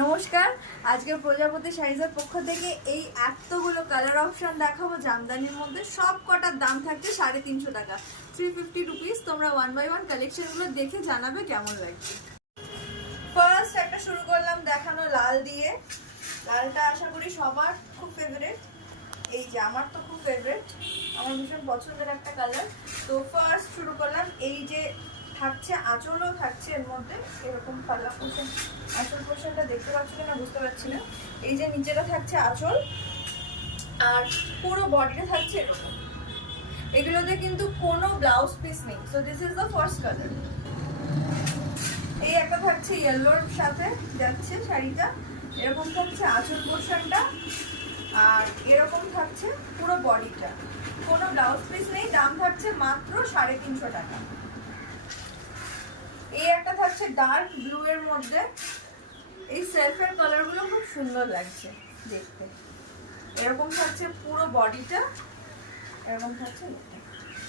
নমস্কার, আজকে প্রজাপতি শাড়িজের পক্ষ থেকে এই এতগুলো কালার অপশন দেখাবো জামদানির মধ্যে। সব কটার দাম থাকছে 350 টাকা, 350 রুপিস। তোমরা 1 বাই 1 কালেকশনগুলো দেখে জানাবে কেমন লাগছে। ফার্স্ট একটা শুরু করলাম দেখানো লাল দিয়ে। লালটা আশা করি সবার খুব ফেভারিট, এই যে আমার তো খুব ফেভারিট, আমার ভীষণ পছন্দের একটা কালার। তো ফার্স্ট শুরু করলাম, এই যে থাকছে আঁচলও থাকছে এর মধ্যে এরকম পাল্লা পোষণ। আঁচল পোষণটা দেখতে পাচ্ছ না বুঝতে পারছি না। এই যে নিচেটা থাকছে আঁচল আর পুরো বডিটা থাকছে এরকম। এগুলোতে কিন্তু কোনো ব্লাউজ পিস নেই। So this is the first colour. এই একটা থাকছে ইয়েলোর সাথে যাচ্ছে শাড়িটা, এরকম থাকছে আঁচল পোষণটা আর এরকম থাকছে পুরো বডিটা, কোনো ব্লাউজ পিস নেই। দাম থাকছে মাত্র 350 টাকা। এই একটা থাকছে ডার্ক ব্লু এর মধ্যে। এই সেলফের কালারগুলো খুব সুন্দর লাগছে দেখতে। এরকম থাকছে পুরো বডিটা, এরকম থাকছে,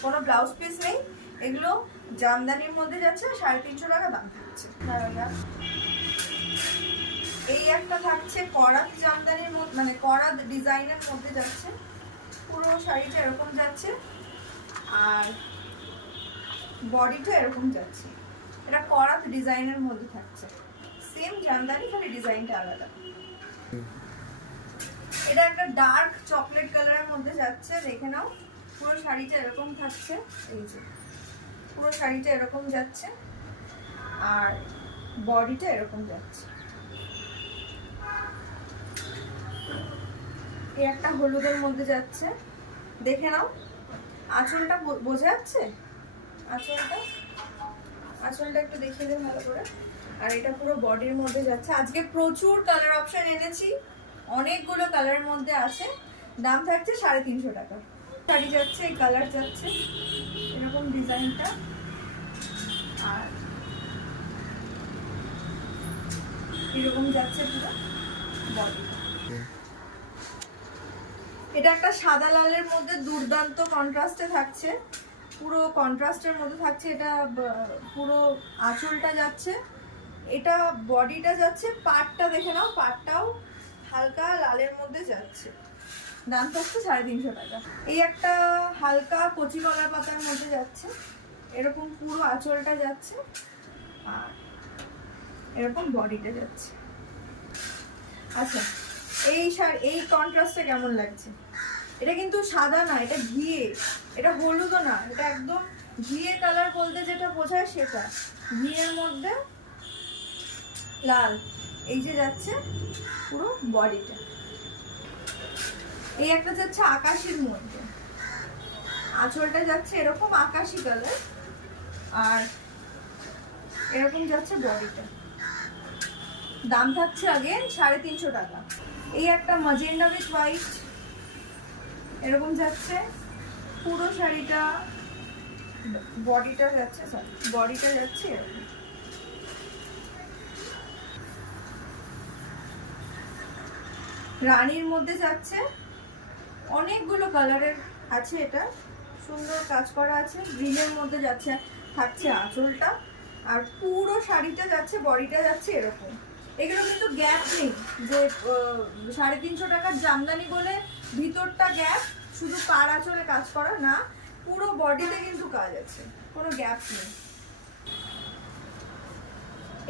কোনো ব্লাউজ পিস নেই। এগুলো জামদানির মধ্যে যাচ্ছে, 350 টাকা দাম থাকছে। এই একটা থাকছে করাত জামদানির মধ্যে, মানে করাত ডিজাইনের মধ্যে যাচ্ছে, পুরো শাড়িটা এরকম যাচ্ছে আর বডিটা এরকম যাচ্ছে। এটা করাত ডিজাইনের মধ্যে থাকছে, সেম জামদানি খালি ডিজাইনটা আলাদা। এটা একটা ডার্ক চকলেট কালারের মধ্যে যাচ্ছে, দেখে নাও। পুরো শাড়িটা এরকম থাকছে, এই যে পুরো শাড়িটা এরকম যাচ্ছে আর বডিটা এরকম যাচ্ছে। এই একটা হলুদের মধ্যে যাচ্ছে, দেখে নাও। আঁচলটা বোঝা যাচ্ছে, আঁচলটা একটু দেখিয়ে দিন ভালো করে। আর এটা পুরো বডির মধ্যে যাচ্ছে। আজকে প্রচুর কালার অপশন এনেছি, অনেকগুলো কালারের মধ্যে আছে। দাম থাকছে 350 টাকা। শাড়ি যাচ্ছে, এই কালার যাচ্ছে এরকম ডিজাইনটা আর এরকম যাচ্ছে পুরো বডি। এটা একটা সাদা লালের মধ্যে দুর্দান্ত কন্ট্রাস্টে থাকছে, পুরো কন্ট্রাস্টের মধ্যে থাকছে। এটা পুরো আঁচলটা যাচ্ছে, এটা বডিটা যাচ্ছে, পাটটা দেখে নাও, পাটটাও হালকা লালের মধ্যে যাচ্ছে। দাম থাকছে 350 টাকা। এই একটা হালকা কচি কলার পাতার মধ্যে যাচ্ছে, এরকম পুরো আঁচলটা যাচ্ছে আর এরকম বডিটা যাচ্ছে। আচ্ছা, এই কন্ট্রাস্টটা কেমন লাগছে? এটা কিন্তু সাদা না, এটা ঘিয়ে, এটা হলুদও না, এটা একদম ঘিয়ে কালার বলতে যেটা বোঝায় সেটা। ঘিয়ের মধ্যে লাল, এই যে যাচ্ছে পুরো বডিটা। এই একটা যাচ্ছে আকাশির মধ্যে, আঁচলটা যাচ্ছে এরকম আকাশি কালার আর এরকম যাচ্ছে বডিটা। দাম থাকছে আগে 350 টাকা। এই একটা ম্যাজেন্ডা উইথ হোয়াইট, এরকম যাচ্ছে পুরো শাড়িটা, বডিটা যাচ্ছে, বডিটা যাচ্ছে এরকম। রানীর মধ্যে যাচ্ছে, অনেকগুলো কালারের আছে, এটা সুন্দর কাজ করা আছে। গ্রিনের মধ্যে যাচ্ছে, থাকছে আঁচলটা আর পুরো শাড়িটা যাচ্ছে, বডিটা যাচ্ছে এরকম। এগুলো কিন্তু গ্যাপ নেই, যে 350 টাকার জামদানি বলে ভিতরটা গ্যাপ, শুধু পাড় আঁচলে কাজ করা না, পুরো বডিতে কিন্তু কাজ আছে, কোনো গ্যাপ নেই।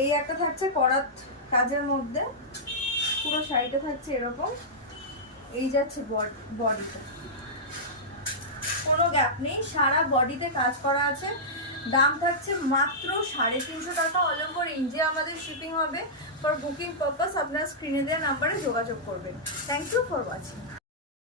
এই একটা থাকছে করাত কাজের মধ্যে, পুরো শাড়িটা থাকছে এরকম, এই যাচ্ছে বডিটা, কোনো গ্যাপ নেই, সারা বডিতে কাজ করা আছে। দাম থাকছে মাত্র 350 টাকা। অল ওভার ইন্ডিয়া আমাদের শিপিং হবে। ফর বুকিং পারপাস আপনার স্ক্রিনে দেওয়া নাম্বারে যোগাযোগ করবেন। Thank you for watching.